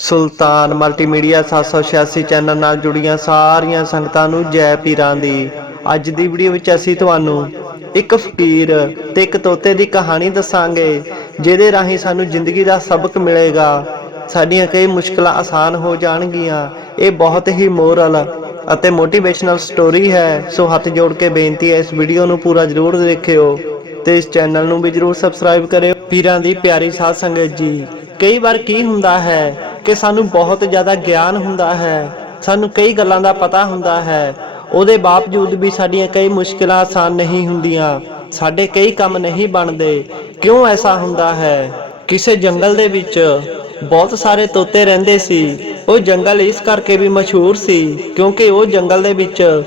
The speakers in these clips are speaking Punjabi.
ਸੁਲਤਾਨ ਮਲਟੀਮੀਡੀਆ 786 ਚੈਨਲ ਨਾਲ ਜੁੜੀਆਂ ਸਾਰੀਆਂ ਸੰਗਤਾਂ ਨੂੰ ਜੈ ਪੀਰਾਂ ਦੀ। ਅੱਜ ਦੀ ਵੀਡੀਓ ਵਿੱਚ ਅਸੀਂ ਤੁਹਾਨੂੰ ਇੱਕ ਫਕੀਰ ਤੇ ਇੱਕ ਤੋਤੇ ਦੀ ਕਹਾਣੀ ਦੱਸਾਂਗੇ, ਜਿਹਦੇ ਰਾਹੀਂ ਸਾਨੂੰ ਜ਼ਿੰਦਗੀ ਦਾ ਸਬਕ ਮਿਲੇਗਾ। ਸਾਡੀਆਂ ਕਈ ਮੁਸ਼ਕਲਾਂ ਆਸਾਨ ਹੋ ਜਾਣਗੀਆਂ। ਇਹ ਬਹੁਤ ਹੀ ਮੋਰਲ ਅਤੇ ਮੋਟੀਵੇਸ਼ਨਲ ਸਟੋਰੀ ਹੈ। ਸੋ ਹੱਥ ਜੋੜ ਕੇ ਬੇਨਤੀ ਹੈ, ਇਸ ਵੀਡੀਓ ਨੂੰ ਪੂਰਾ ਜ਼ਰੂਰ ਦੇਖਿਓ ਤੇ ਇਸ ਚੈਨਲ ਨੂੰ ਵੀ ਜ਼ਰੂਰ ਸਬਸਕ੍ਰਾਈਬ ਕਰਿਓ। ਪੀਰਾਂ ਦੀ ਪਿਆਰੀ ਸਾਧ ਸੰਗਤ ਜੀ, ਕਈ ਵਾਰ ਕੀ ਹੁੰਦਾ ਹੈ ਕਿ ਸਾਨੂੰ ਬਹੁਤ ਜ਼ਿਆਦਾ ਗਿਆਨ ਹੁੰਦਾ ਹੈ, ਸਾਨੂੰ ਕਈ ਗੱਲਾਂ ਦਾ ਪਤਾ ਹੁੰਦਾ ਹੈ, ਉਹਦੇ ਬਾਵਜੂਦ ਵੀ ਸਾਡੀਆਂ ਕਈ ਮੁਸ਼ਕਿਲਾਂ ਆਸਾਨ ਨਹੀਂ ਹੁੰਦੀਆਂ, ਸਾਡੇ ਕਈ ਕੰਮ ਨਹੀਂ ਬਣਦੇ। ਕਿਉਂ ਐਸਾ ਹੁੰਦਾ ਹੈ? ਕਿਸੇ ਜੰਗਲ ਦੇ ਵਿੱਚ ਬਹੁਤ ਸਾਰੇ ਤੋਤੇ ਰਹਿੰਦੇ ਸੀ। ਉਹ ਜੰਗਲ ਇਸ ਕਰਕੇ ਵੀ ਮਸ਼ਹੂਰ ਸੀ ਕਿਉਂਕਿ ਉਹ ਜੰਗਲ ਦੇ ਵਿੱਚ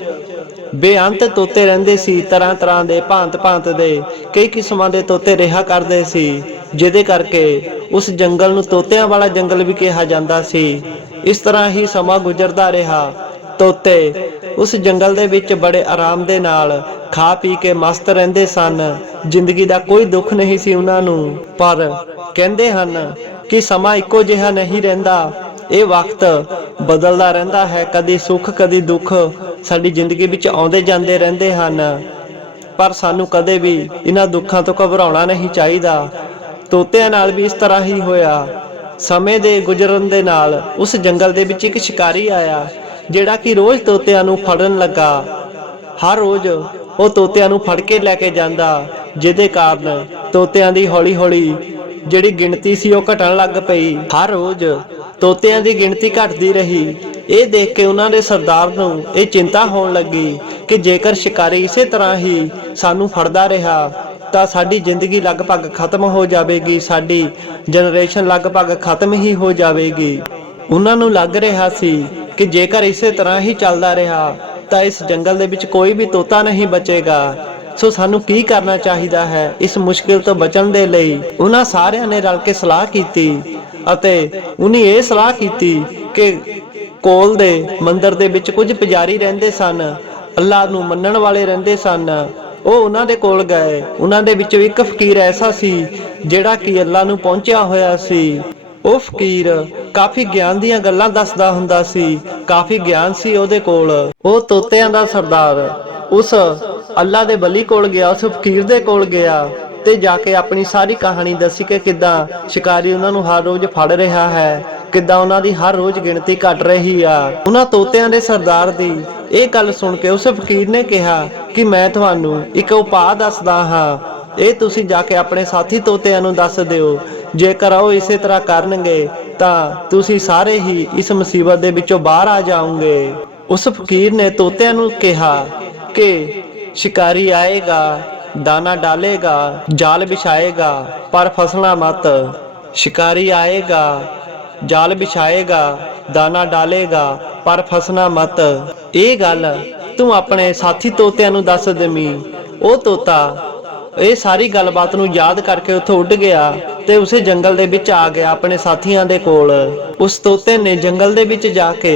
ਬੇਅੰਤ ਤੋਤੇ ਰਹਿੰਦੇ ਸੀ। ਤਰ੍ਹਾਂ ਤਰ੍ਹਾਂ ਦੇ, ਭਾਂਤ ਦੇ ਕਈ ਕਿਸਮਾਂ ਦੇ ਤੋਤੇ ਰਿਹਾ ਕਰਦੇ ਸੀ, ਜਿਹਦੇ ਕਰਕੇ ਉਸ ਜੰਗਲ ਨੂੰ ਤੋਤਿਆਂ ਵਾਲਾ ਜੰਗਲ ਵੀ ਕਿਹਾ ਜਾਂਦਾ ਸੀ। ਇਸ ਤਰ੍ਹਾਂ ਹੀ ਸਮਾਂ ਗੁਜ਼ਰਦਾ ਰਿਹਾ। ਤੋਤੇ ਉਸ ਜੰਗਲ ਦੇ ਵਿੱਚ ਬੜੇ ਆਰਾਮ ਦੇ ਨਾਲ ਖਾ ਪੀ ਕੇ ਮਸਤ ਰਹਿੰਦੇ ਸਨ। ਜ਼ਿੰਦਗੀ ਦਾ ਕੋਈ ਦੁੱਖ ਨਹੀਂ ਸੀ ਉਹਨਾਂ ਨੂੰ। ਪਰ ਕਹਿੰਦੇ ਹਨ ਕਿ ਸਮਾਂ ਇੱਕੋ ਜਿਹਾ ਨਹੀਂ ਰਹਿੰਦਾ, ਇਹ ਵਕਤ ਬਦਲਦਾ ਰਹਿੰਦਾ ਹੈ। ਕਦੀ ਸੁੱਖ ਕਦੀ ਦੁੱਖ ਸਾਡੀ ਜ਼ਿੰਦਗੀ ਵਿੱਚ ਆਉਂਦੇ ਜਾਂਦੇ ਰਹਿੰਦੇ ਹਨ, ਪਰ ਸਾਨੂੰ ਕਦੇ ਵੀ ਇਹਨਾਂ ਦੁੱਖਾਂ ਤੋਂ ਘਬਰਾਉਣਾ ਨਹੀਂ ਚਾਹੀਦਾ। ਤੋਤਿਆਂ ਨਾਲ ਵੀ ਇਸ ਤਰ੍ਹਾਂ ਹੀ ਹੋਇਆ। ਸਮੇਂ ਦੇ ਗੁਜ਼ਰਨ ਦੇ ਨਾਲ ਉਸ ਜੰਗਲ ਦੇ ਵਿੱਚ ਇੱਕ ਸ਼ਿਕਾਰੀ ਆਇਆ, ਜਿਹੜਾ ਕਿ ਰੋਜ਼ ਤੋਤਿਆਂ ਨੂੰ ਫੜਨ ਲੱਗਾ। ਹਰ ਰੋਜ਼ ਉਹ ਤੋਤਿਆਂ ਨੂੰ ਫੜ ਕੇ ਲੈ ਕੇ ਜਾਂਦਾ, ਜਿਹਦੇ ਕਾਰਨ ਤੋਤਿਆਂ ਦੀ ਹੌਲੀ ਹੌਲੀ ਜਿਹੜੀ ਗਿਣਤੀ ਸੀ ਉਹ ਘਟਣ ਲੱਗ ਪਈ। ਹਰ ਰੋਜ਼ ਤੋਤਿਆਂ ਦੀ ਗਿਣਤੀ ਘਟਦੀ ਰਹੀ। ਇਹ ਦੇਖ ਕੇ ਉਹਨਾਂ ਦੇ ਸਰਦਾਰ ਨੂੰ ਇਹ ਚਿੰਤਾ ਹੋਣ ਲੱਗੀ ਕਿ ਜੇਕਰ ਸ਼ਿਕਾਰੀ ਇਸੇ ਤਰ੍ਹਾਂ ਹੀ ਸਾਨੂੰ ਫੜਦਾ ਰਿਹਾ ਤਾਂ ਸਾਡੀ ਜ਼ਿੰਦਗੀ ਲਗਭਗ ਖਤਮ ਹੋ ਜਾਵੇਗੀ, ਸਾਡੀ ਜਨਰੇਸ਼ਨ ਲਗਭਗ ਖਤਮ ਹੀ ਹੋ ਜਾਵੇਗੀ। ਉਹਨਾਂ ਨੂੰ ਲੱਗ ਰਿਹਾ ਸੀ ਕਿ ਜੇਕਰ ਇਸੇ ਤਰ੍ਹਾਂ ਹੀ ਚੱਲਦਾ ਰਿਹਾ ਤਾਂ ਇਸ ਜੰਗਲ ਦੇ ਵਿੱਚ ਕੋਈ ਵੀ ਤੋਤਾ ਨਹੀਂ ਬਚੇਗਾ। ਸੋ ਸਾਨੂੰ ਕੀ ਕਰਨਾ ਚਾਹੀਦਾ ਹੈ ਇਸ ਮੁਸ਼ਕਿਲ ਤੋਂ ਬਚਣ ਦੇ ਲਈ? ਉਹਨਾਂ ਸਾਰਿਆਂ ਨੇ ਰਲ ਕੇ ਸਲਾਹ ਕੀਤੀ ਅਤੇ ਉਹਨੇ ਇਹ ਸਲਾਹ ਕੀਤੀ ਕਿ ਕੋਲ ਦੇ ਮੰਦਿਰ ਦੇ ਵਿੱਚ ਕੁਝ ਪੁਜਾਰੀ ਰਹਿੰਦੇ ਸਨ, ਅੱਲਾਹ ਨੂੰ ਮੰਨਣ ਵਾਲੇ ਰਹਿੰਦੇ ਸਨ। ਉਹ ਉਹਨਾਂ ਦੇ ਕੋਲ ਗਏ। ਉਹਨਾਂ ਦੇ ਵਿੱਚੋਂ ਇੱਕ ਫਕੀਰ ਐਸਾ ਸੀ ਜਿਹੜਾ ਕਿ ਅੱਲਾਹ ਨੂੰ ਪਹੁੰਚਿਆ ਹੋਇਆ ਸੀ। ਉਹ ਫਕੀਰ ਕਾਫੀ ਗਿਆਨ ਦੀਆਂ ਗੱਲਾਂ ਦੱਸਦਾ ਹੁੰਦਾ ਸੀ, ਕਾਫੀ ਗਿਆਨ ਸੀ ਉਹਦੇ ਕੋਲ। ਉਹ ਤੋਤਿਆਂ ਦਾ ਸਰਦਾਰ ਉਸ ਅੱਲਾਹ ਦੇ ਵਲੀ ਕੋਲ ਗਿਆ, ਉਸ ਫਕੀਰ ਦੇ ਕੋਲ ਗਿਆ ਤੇ ਜਾ ਕੇ ਆਪਣੀ ਸਾਰੀ ਕਹਾਣੀ ਦੱਸੀ ਕਿ ਕਿੱਦਾਂ ਸ਼ਿਕਾਰੀ ਉਹਨਾਂ ਨੂੰ ਹਰ ਰੋਜ਼ ਫੜ ਰਿਹਾ ਹੈ, ਕਿੱਦਾਂ ਉਹਨਾਂ ਦੀ ਹਰ ਰੋਜ਼ ਗਿਣਤੀ ਘਟ ਰਹੀ ਆ। ਉਹਨਾਂ ਤੋਤਿਆਂ ਦੇ ਸਰਦਾਰ ਦੀ ਇਹ ਗੱਲ ਸੁਣ ਕੇ ਉਸ ਫਕੀਰ ਨੇ ਕਿਹਾ ਕਿ ਮੈਂ ਤੁਹਾਨੂੰ ਇੱਕ ਉਪਾਅ ਦੱਸਦਾ ਹਾਂ, ਇਹ ਤੁਸੀਂ ਜਾ ਕੇ ਆਪਣੇ ਸਾਥੀ ਤੋਤਿਆਂ ਨੂੰ ਦੱਸ ਦਿਓ। ਜੇਕਰ ਉਹ ਇਸੇ ਤਰ੍ਹਾਂ ਕਰਨਗੇ ਤਾਂ ਤੁਸੀਂ ਸਾਰੇ ਹੀ ਇਸ ਮੁਸੀਬਤ ਦੇ ਵਿੱਚੋਂ ਬਾਹਰ ਆ ਜਾਓਗੇ। ਉਸ ਫਕੀਰ ਨੇ ਤੋਤਿਆਂ ਨੂੰ ਕਿਹਾ ਕਿ शिकारी आएगा, दाना डालेगा, जाल बिछाएगा, पर फंसना मत। शिकारी आएगा, जाल बिछाएगा, दाना डालेगा, पर फंसना मत। ये गल तू अपने साथी तोतिਆਂ ਨੂੰ ਦੱਸ ਦੇਵੀਂ। ਉਹ ਤੋਤਾ ਇਹ ਸਾਰੀ ਗੱਲਬਾਤ ਨੂੰ ਯਾਦ ਕਰਕੇ ਉੱਥੋਂ ਉੱਡ ਗਿਆ ਤੇ ਉਸੇ ਜੰਗਲ ਦੇ ਵਿੱਚ ਆ ਗਿਆ ਆਪਣੇ ਸਾਥੀਆਂ ਦੇ ਕੋਲ। ਉਸ ਤੋਤੇ ਨੇ ਜੰਗਲ ਦੇ ਵਿੱਚ ਜਾ ਕੇ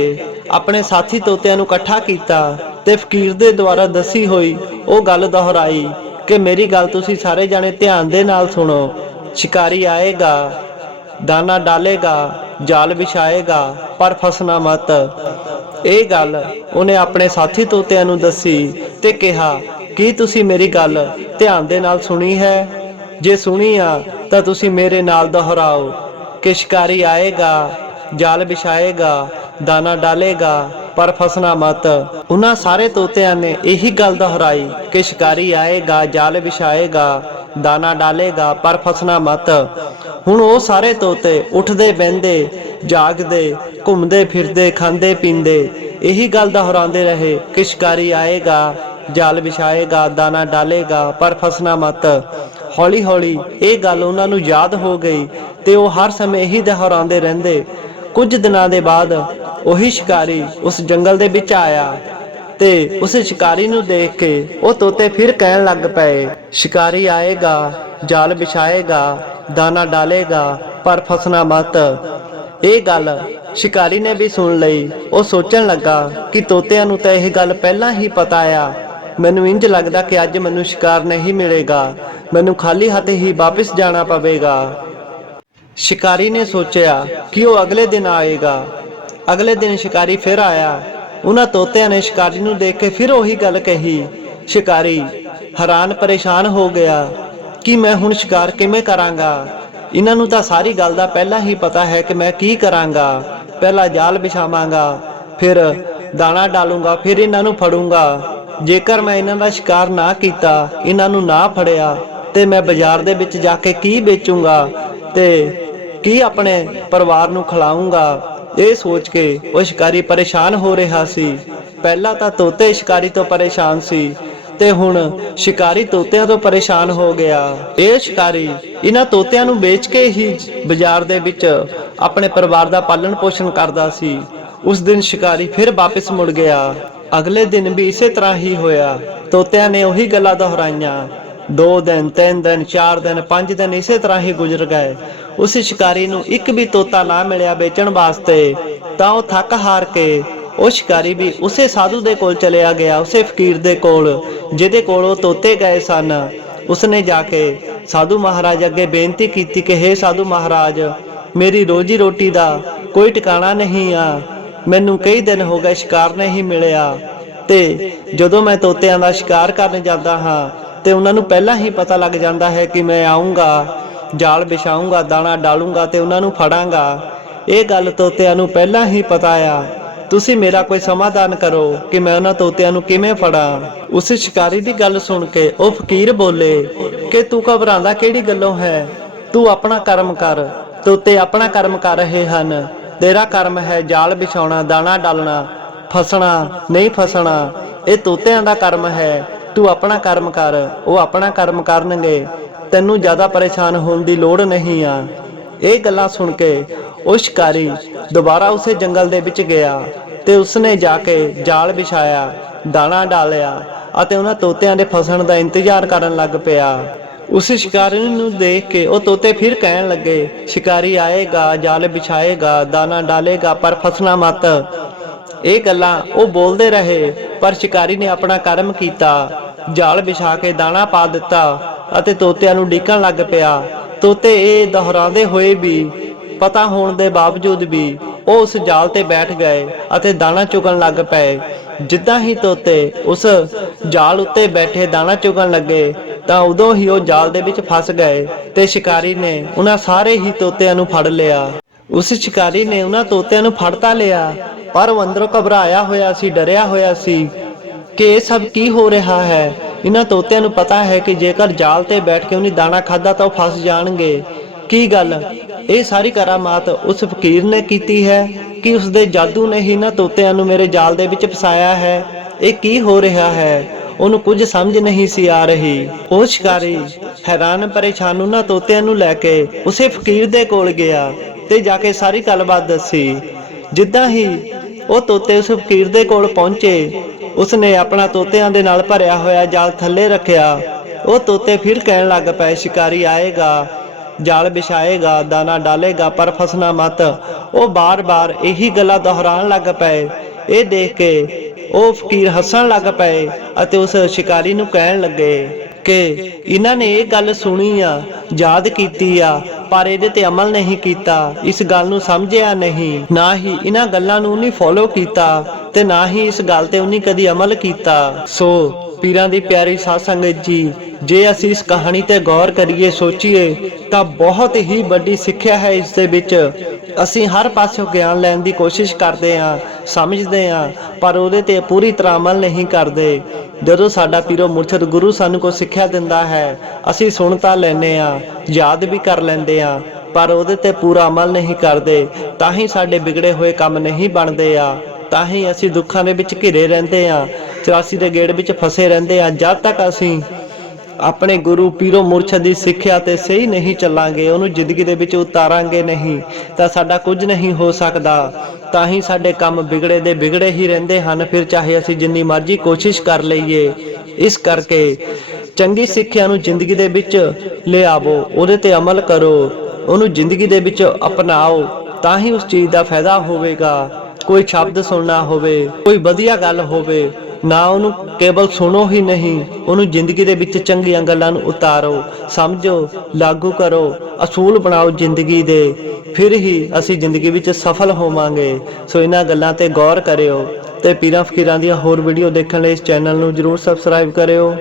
ਆਪਣੇ ਸਾਥੀ ਤੋਤਿਆਂ ਨੂੰ ਇਕੱਠਾ ਕੀਤਾ ਤੇ ਫਕੀਰ ਦੇ ਦੁਆਰਾ ਦੱਸੀ ਹੋਈ ਉਹ ਗੱਲ ਦੁਹਰਾਈ ਕਿ ਮੇਰੀ ਗੱਲ ਤੁਸੀਂ ਸਾਰੇ ਜਾਣੇ ਧਿਆਨ ਦੇ ਨਾਲ ਸੁਣੋ। शिकारी आएगा, दाना डालेगा, जाल बिछाएगा, पर फंसना मत। ਇਹ ਗੱਲ ਉਹਨੇ ਆਪਣੇ ਸਾਥੀ ਤੋਤਿਆਂ ਨੂੰ ਦੱਸੀ ਤੇ ਕਿਹਾ ਕੀ ਤੁਸੀਂ ਮੇਰੀ ਗੱਲ ਧਿਆਨ ਦੇ ਨਾਲ ਸੁਣੀ ਹੈ? ਜੇ ਸੁਣੀ ਆ ਤਾਂ ਤੁਸੀਂ ਮੇਰੇ ਨਾਲ ਦੁਹਰਾਓ ਕਿ शिकारी आएगा, जाल बिछाएगा, दाना डालेगा, पर फंसना मत। ਉਹਨਾਂ ਸਾਰੇ ਤੋਤਿਆਂ ਨੇ ਇਹੀ ਗੱਲ ਦੁਹਰਾਈ ਕਿ शिकारी आएगा, जाल बिछाएगा, दाना डालेगा, पर फंसना मत। ਹੁਣ ਉਹ ਸਾਰੇ ਤੋਤੇ ਉੱਠਦੇ ਬਹਿੰਦੇ ਜਾਗਦੇ ਘੁੰਮਦੇ ਫਿਰਦੇ ਖਾਂਦੇ ਪੀਂਦੇ ਇਹੀ ਗੱਲ ਦੁਹਰਾਉਂਦੇ ਰਹੇ ਕਿ शिकारी आएगा, जाल बिछाएगा, दाना डालेगा, पर फंसना मत। हौली हौली ਇਹ ਗੱਲ ਉਹਨਾਂ ਨੂੰ ਯਾਦ ਹੋ ਗਈ ਤੇ ਉਹ ਹਰ ਸਮੇਂ ਇਹੀ ਦੁਹਰਾਉਂਦੇ ਰਹਿੰਦੇ। ਕੁਝ ਦਿਨਾਂ ਦੇ ਬਾਅਦ ਉਹੀ ਸ਼ਿਕਾਰੀ ਉਸ ਜੰਗਲ ਦੇ ਵਿੱਚ ਆਇਆ ਤੇ ਉਸ ਸ਼ਿਕਾਰੀ ਨੂੰ ਦੇਖ ਕੇ ਉਹ ਤੋਤੇ ਫਿਰ ਕਹਿਣ ਲੱਗ ਪਏ, शिकारी आएगा, जाल बिछाएगा, दाना डालेगा, पर फंसना मत। ਇਹ ਗੱਲ ਸ਼ਿਕਾਰੀ ਨੇ ਵੀ ਸੁਣ ਲਈ। ਉਹ ਸੋਚਣ ਲੱਗਾ ਕਿ ਤੋਤਿਆਂ ਨੂੰ ਤਾਂ ਇਹ ਗੱਲ ਪਹਿਲਾਂ ਹੀ ਪਤਾ ਆ, ਮੈਨੂੰ ਇੰਜ ਲੱਗਦਾ ਕਿ ਅੱਜ ਮੈਨੂੰ ਸ਼ਿਕਾਰ ਨਹੀਂ ਮਿਲੇਗਾ, ਮੈਨੂੰ ਖਾਲੀ ਹੱਥ ਹੀ ਵਾਪਸ ਜਾਣਾ ਪਵੇਗਾ। शिकारी ने सोचा कि वो अगले दिन आएगा। अगले दिन शिकारी फिर आया। उन्हां तोतिਆਂ ने शिकारी ਨੂੰ देख के फिर ਉਹੀ ਗੱਲ कही। शिकारी हैरान परेशान हो गया कि मैं हुण शिकार किवें करांगा। इन्हां ਨੂੰ ਤਾਂ सारी गल ਦਾ ਪਹਿਲਾਂ ही पता है कि मैं की करांगा। पहला जाल बिछावांगा, फिर दाना डालूंगा, फिर इन्हां ਨੂੰ फड़ूंगा। जेकर मैं इन्हां ਦਾ शिकार ना कीता, इन्हां ਨੂੰ ना फड़िया ते मैं बाजार दे विच जाके की बेचूंगा ते की अपने परिवार ਨੂੰ खिलाऊंगा। ਇਹ सोच के वो शिकारी परेशान हो रहा सी। पहला तो तोते शिकारी तो परेशान सी ते हुण शिकारी तोतिਆਂ ਤੋਂ परेशान हो गया। ਇਹ शिकारी इन्हां तोतिਆਂ ਨੂੰ बेच के ही बाजार ਦੇ ਵਿੱਚ अपने परिवार ਦਾ पालन पोषण करदा सी। उस दिन शिकारी फिर वापस मुड़ गया। अगले दिन भी इसे तरह ही होया। तोतिਆਂ ने ਉਹੀ ਗੱਲਾਂ दोहराइयां। 2 दिन 3 दिन 4 दिन 5 दिन इसे तरह ही गुजर गए। उस शिकारी ਨੂੰ ਇੱਕ ਵੀ ਤੋਤਾ ਨਾ ਮਿਲਿਆ ਵੇਚਣ ਵਾਸਤੇ। ਤਾਂ ਉਹ ਥੱਕ ਹਾਰ ਕੇ ਉਹ शिकारी भी ਉਸੇ ਸਾਧੂ ਦੇ ਕੋਲ ਚਲਿਆ ਗਿਆ, ਉਸੇ ਫਕੀਰ ਦੇ ਕੋਲ ਜਿਹਦੇ ਕੋਲ ਉਹ ਤੋਤੇ ਗਏ ਸਨ। ਉਸਨੇ ਜਾ ਕੇ ਸਾਧੂ ਮਹਾਰਾਜ ਅੱਗੇ ਬੇਨਤੀ ਕੀਤੀ ਕਿ हे ਸਾਧੂ ਮਹਾਰਾਜ, ਮੇਰੀ ਰੋਜੀ ਰੋਟੀ ਦਾ ਕੋਈ ਟਿਕਾਣਾ ਨਹੀਂ ਆ। ਮੈਨੂੰ ਕਈ ਦਿਨ ਹੋ ਗਏ शिकार नहीं ਮਿਲਿਆ ਤੇ ਜਦੋਂ ਮੈਂ ਤੋਤਿਆਂ ਦਾ शिकार ਕਰਨ ਜਾਂਦਾ ਹਾਂ ਤੇ ਉਹਨਾਂ ਨੂੰ ਪਹਿਲਾਂ ਹੀ ਪਤਾ ਲੱਗ ਜਾਂਦਾ ਹੈ ਕਿ ਮੈਂ ਆਉਂਗਾ, जाल बिछाऊंगा, दाना डालूंगा ते उन्हां नूं फड़ांगा। ये गल तोतिਆਂ ਨੂੰ ਪਹਿਲਾਂ ही पता आ। तुसी मेरा कोई समाधान करो कि मैं उन्हां तोतिਆਂ ਨੂੰ किवें फड़ां। उस शिकारी दी गल सुन के ਉਹ फकीर बोले कि तू घबरांदा किहड़ी गल्लों है, तू अपना कर्म कर। तोते अपना कर्म कर रहे हन, तेरा कर्म है जाल बिछाउणा, दाना डालना, फसना नहीं फसना। ये तोतिਆਂ ਦਾ कर्म है, तू अपना कर्म कर, वो अपना कर्म करनगे। तैनू ज़्यादा परेशान होने की लोड़ नहीं आ। ये गल्लां सुन के वो शिकारी दोबारा उसे जंगल दे विच गया ते उसने जाके जाल बिछाया, दाना डालिया अते उन्हां तोतिਆਂ दे फसण दा इंतजार करन लग पिया। उस शिकारी नूं देख के वो तोते फिर कहन लगे, शिकारी आएगा, जाल बिछाएगा, दाना डालेगा, पर फसना मत। ये गल्लां वो बोलते रहे, पर शिकारी ने अपना कर्म किया, जाल बिछा के दाना पा दिता ਅਤੇ ਤੋਤਿਆਂ ਨੂੰ ਡੀਕਣ ਲੱਗ ਪਿਆ। ਤੋਤੇ ਇਹ ਦੁਹਰਾਉਂਦੇ ਹੋਏ ਵੀ ਪਤਾ ਹੋਣ ਦੇ ਬਾਵਜੂਦ ਵੀ ਉਹ ਉਸ ਜਾਲ ਤੇ ਬੈਠ ਗਏ ਅਤੇ ਦਾਣਾ ਚੁਗਣ ਲੱਗ ਪਏ। ਜਿੱਦਾਂ ਹੀ ਤੋਤੇ ਉਸ ਜਾਲ ਉੱਤੇ ਬੈਠੇ ਦਾਣਾ ਚੁਗਣ ਲੱਗੇ ਤਾਂ ਉਦੋਂ ਹੀ ਉਹ ਜਾਲ ਦੇ ਵਿੱਚ ਫਸ ਗਏ ਤੇ शिकारी ਨੇ ਉਹਨਾਂ ਸਾਰੇ ਹੀ ਤੋਤਿਆਂ ਨੂੰ ਫੜ ਲਿਆ। ਉਸ शिकारी ਨੇ ਉਹਨਾਂ ਤੋਤਿਆਂ ਨੂੰ ਫੜ ਤਾਂ ਲਿਆ, ਪਰ ਉਹ ਅੰਦਰੋਂ ਘਬਰਾਇਆ ਹੋਇਆ ਸੀ, ਡਰਿਆ ਹੋਇਆ ਸੀ कि ये सब की हो रहा है। इन्हां तोतिਆਂ ਨੂੰ पता है कि जेकर जाल ते बैठ के उन्हें दाना खादा तो फस जाणगे। की गल ये सारी करामात उस फकीर ने कीती है कि उसदे जादू ने ही इन्हां तोतिਆਂ ਨੂੰ मेरे जाल दे विच फसाया है। ये की हो रहा है, ਉਹਨੂੰ ਕੁਝ ਸਮਝ ਨਹੀਂ ਸੀ ਆ ਰਹੀ। ਉਹ शिकारी हैरान परेशान ਉਹਨਾਂ ਤੋਤਿਆਂ ਨੂੰ ਲੈ ਕੇ ਉਸੇ ਫਕੀਰ ਦੇ ਕੋਲ ਗਿਆ ਤੇ ਜਾ ਕੇ ਸਾਰੀ ਗੱਲਬਾਤ ਦੱਸੀ। ਜਿੱਦਾਂ ਹੀ ਉਹ ਤੋਤੇ ਉਸ ਫਕੀਰ ਦੇ ਕੋਲ ਪਹੁੰਚੇ, उसने अपना तोतिਆਂ ਦੇ ਨਾਲ ਭਰਿਆ ਹੋਇਆ जाल थल्ले रखिया। वो तोते फिर कहन लग पे, शिकारी आएगा, जाल बिछाएगा, दाना डालेगा, पर फसना मत। वो बार बार यही गल्लां दोहराउण लग पे। ये देख के वो फकीर हसन लग पे अते उस शिकारी नूं कहन लगे कि इन्हां ने ये गल सुनी आ, याद कीती आ, पर ਇਹਦੇ ਤੇ अमल नहीं कीता, इस गल नूं समझिया नहीं, ना ही इन्हां गल्लां नूं उन्हें फॉलो कीता ते ना ही इस गल ते उन्हें कदी अमल कीता। सो पीरां दी प्यारी साध संगत जी, जे असीं इस कहानी ते गौर करिए, सोचीए तां बहुत ही वड्डी सिੱਖਿਆ है इस दे विच। ਅਸੀਂ हर पासों ज्ञान लैण दी कोशिश करते हाँ, समझते हाँ, पर ਉਹਦੇ ਤੇ पूरी तरह अमल नहीं करते। ਜਦੋਂ ਸਾਡਾ ਪੀਰੋ ਮੁਰਸ਼ਦ ਗੁਰੂ ਸਾਨੂੰ ਕੋਈ ਸਿੱਖਿਆ ਦਿੰਦਾ ਹੈ, ਅਸੀਂ ਸੁਣ ਤਾਂ ਲੈਂਦੇ ਹਾਂ, ਯਾਦ ਵੀ ਕਰ ਲੈਂਦੇ ਹਾਂ, ਪਰ ਉਹਦੇ ਤੇ ਪੂਰਾ ਅਮਲ ਨਹੀਂ ਕਰਦੇ। ਤਾਂ ਹੀ ਸਾਡੇ ਵਿਗੜੇ ਹੋਏ ਕੰਮ ਨਹੀਂ ਬਣਦੇ ਆ, ਤਾਂ ਹੀ ਅਸੀਂ ਦੁੱਖਾਂ ਦੇ ਵਿੱਚ ਘਿਰੇ ਰਹਿੰਦੇ ਹਾਂ, 84 ਦੇ ਗੇੜ ਵਿੱਚ ਫਸੇ ਰਹਿੰਦੇ ਹਾਂ। ਜਦ ਤੱਕ ਅਸੀਂ ਆਪਣੇ ਗੁਰੂ ਪੀਰੋ ਮੁਰਸ਼ਦ ਦੀ ਸਿੱਖਿਆ ਤੇ ਸਹੀ ਨਹੀਂ ਚੱਲਾਂਗੇ, ਉਹਨੂੰ ਜ਼ਿੰਦਗੀ ਦੇ ਵਿੱਚ ਉਤਾਰਾਂਗੇ ਨਹੀਂ, ਤਾਂ ਸਾਡਾ ਕੁਝ ਨਹੀਂ ਹੋ ਸਕਦਾ। ਤਾਂ ਹੀ ਸਾਡੇ ਕੰਮ ਵਿਗੜੇ ਦੇ ਵਿਗੜੇ ਹੀ ਰਹਿੰਦੇ ਹਨ, ਫਿਰ ਚਾਹੇ ਅਸੀਂ ਜਿੰਨੀ ਮਰਜ਼ੀ ਕੋਸ਼ਿਸ਼ ਕਰ ਲਈਏ। ਇਸ ਕਰਕੇ ਚੰਗੀ ਸਿੱਖਿਆ ਨੂੰ ਜ਼ਿੰਦਗੀ ਦੇ ਵਿੱਚ ਲਿਆਵੋ, ਉਹਦੇ ਤੇ ਅਮਲ ਕਰੋ, ਉਹਨੂੰ ਜ਼ਿੰਦਗੀ ਦੇ ਵਿੱਚ ਅਪਣਾਓ, ਤਾਂ ਹੀ ਉਸ ਚੀਜ਼ ਦਾ ਫਾਇਦਾ ਹੋਵੇਗਾ। ਕੋਈ ਸ਼ਬਦ ਸੁਣਨਾ ਹੋਵੇ, ਕੋਈ ਵਧੀਆ ਗੱਲ ਹੋਵੇ, ਨਾ ਉਹਨੂੰ ਕੇਵਲ ਸੁਣੋ ਹੀ ਨਹੀਂ, ਉਹਨੂੰ ਜ਼ਿੰਦਗੀ ਦੇ ਵਿੱਚ ਚੰਗੀਆਂ ਗੱਲਾਂ ਨੂੰ ਉਤਾਰੋ, ਸਮਝੋ, ਲਾਗੂ ਕਰੋ, ਅਸੂਲ ਬਣਾਓ ਜ਼ਿੰਦਗੀ ਦੇ। ਫਿਰ ਹੀ ਅਸੀਂ ਜ਼ਿੰਦਗੀ ਵਿੱਚ ਸਫਲ ਹੋਵਾਂਗੇ। ਸੋ ਇਹਨਾਂ ਗੱਲਾਂ ਤੇ ਗੌਰ ਕਰਿਓ ਤੇ ਪੀਰਾਂ ਫਕੀਰਾਂ ਦੀਆਂ ਹੋਰ ਵੀਡੀਓ ਦੇਖਣ ਲਈ ਇਸ ਚੈਨਲ ਨੂੰ ਜ਼ਰੂਰ ਸਬਸਕ੍ਰਾਈਬ ਕਰਿਓ।